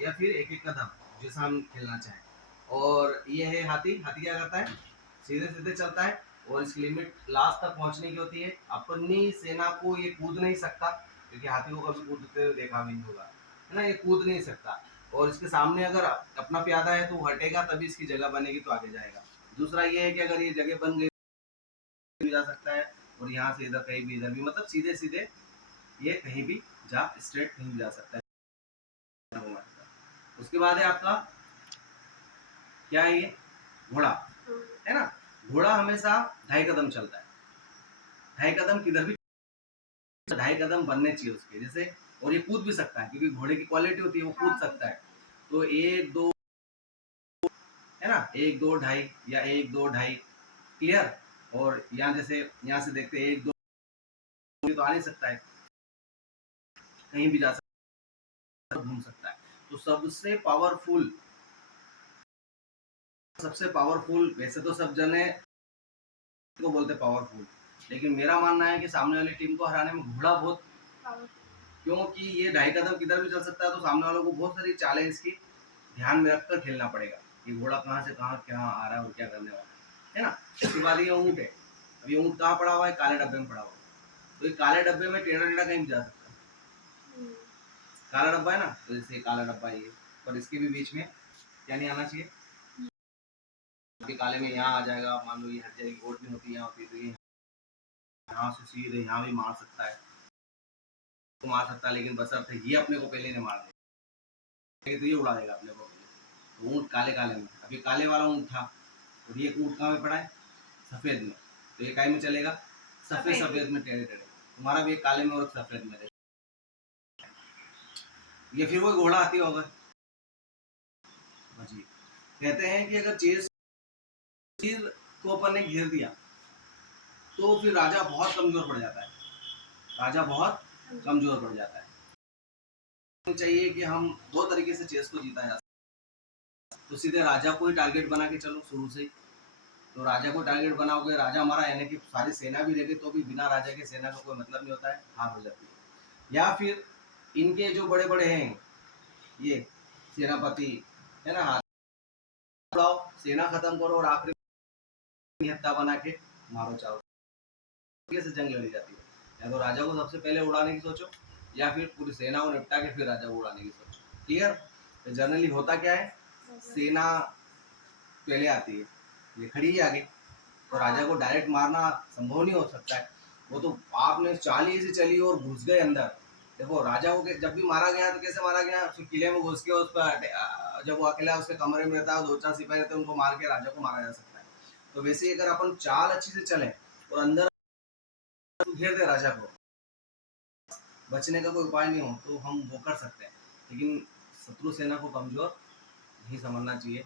या फिर एक एक कदम, जैसा हम खेलना चाहें। और ये है हाथी। हाथी क्या करता है, सीधे सीधे चलता है और इसकी लिमिट लास्ट तक पहुंचने की होती है। अपनी सेना को ये कूद नहीं सकता, क्योंकि हाथी को कभी कूदते हुए देखा भी नहीं होगा, है ना, ये कूद नहीं सकता। और इसके सामने अगर अपना प्यादा है तो वो हटेगा, तभी इसकी जगह बनेगी तो आगे जाएगा। दूसरा ये है कि अगर ये जगह बन गई भी जा सकता है, और यहाँ से इधर कहीं भी, इधर भी, मतलब सीधे सीधे ये कहीं भी स्ट्रेट कहीं भी जा सकता है। उसके बाद है आपका क्या है, ये घोड़ा, है ना। घोड़ा हमेशा 2.5 कदम चलता है। 2.5 कदम किधर भी, 2.5 कदम बनने चाहिए उसके जैसे। और ये कूद भी सकता है, क्योंकि घोड़े की क्वालिटी होती है, वो कूद सकता है। तो 1 2, है ना, 1 2 2.5 या 1 2 2.5, क्लियर। और यहाँ जैसे यहाँ से देखते 1 2 तो आ नहीं सकता है, कहीं भी जा सकता है, घूम सकता है। तो सबसे पावरफुल वैसे तो सब जने को बोलते पावरफुल, लेकिन मेरा मानना है कि सामने वाली टीम को हराने में घोड़ा बहुत, क्योंकि ये 2.5 कदम किधर भी चल सकता है। तो सामने वालों को बहुत सारी चैलेंज की ध्यान में रखकर खेलना पड़ेगा कि घोड़ा कहाँ से कहाँ क्या आ रहा है और क्या करने वाला है ना। उसके बाद ये ऊँट है। अब ये ऊँट कहाँ पड़ा हुआ है, काले डब्बे में पड़ा हुआ है। तो ये काले डब्बे में टेढ़ा टेढ़ा कहीं भी जा सकता है। काला डब्बा है ना, तो जैसे काला डब्बा ये, पर इसके भी बीच में क्या नहीं आना चाहिए, काले में यहाँ आ जाएगा, मान लो ये हट जाएगी, वोट भी होती है यहाँ होती है, तो ये यहाँ से सीधे यहाँ भी मार सकता है, तो मार सकता है, लेकिन बशर्ते ये अपने को पहले नहीं मार दे तो ये उड़ा देगा अपने को पहले। ऊँट काले काले में, अभी काले वाला ऊँट था, और ये ऊँट कहाँ में पड़ा है, सफ़ेद में, तो ये काय में चलेगा, सफ़ेद सफ़ेद में टेढ़े टेढ़े। तुम्हारा भी एक काले में और सफ़ेद में, ये फिर वो घोड़ा हाथी होगा जी। कहते हैं कि अगर चेस को अपन ने घेर दिया तो फिर राजा बहुत कमजोर पड़ जाता है, राजा बहुत कमजोर पड़ जाता है। चाहिए कि हम 2 तरीके से चेस को जीता जा सकता है। तो सीधे राजा को ही टारगेट बना के चलो शुरू से ही, तो राजा को टारगेट बनाओगे, राजा हमारा यानी कि सारी सेना भी रहेगी, तो भी बिना राजा के सेना का कोई मतलब नहीं होता है, हार हो जाती है। या फिर इनके जो बड़े बड़े हैं ये सेनापति, है ना, सेना खत्म करो और आखिरी हत्या बना के मारो, चाहो से जंग लड़ी जाती है। या तो राजा को सबसे पहले उड़ाने की सोचो, या फिर पूरी सेना को निपटा के फिर राजा को उड़ाने की सोचो, क्लियर। तो जनरली होता क्या है, सेना पहले आती है, ये खड़ी है आगे, तो राजा को डायरेक्ट मारना संभव नहीं हो सकता है। वो तो आपने चाल से चली और घुस गए अंदर। देखो राजा को जब भी मारा गया तो कैसे मारा गया, किले में घुस के उस पर, जब वो अकेला उसके कमरे में रहता है, 2-4 सिपाही रहते हैं, उनको मार के राजा को मारा जा सकता है। तो वैसे ही अगर अपन चाल अच्छी से चले और अंदर घेर दे राजा को, बचने का कोई उपाय नहीं हो, तो हम वो कर सकते हैं, लेकिन शत्रु सेना को कमजोर नहीं समझना चाहिए।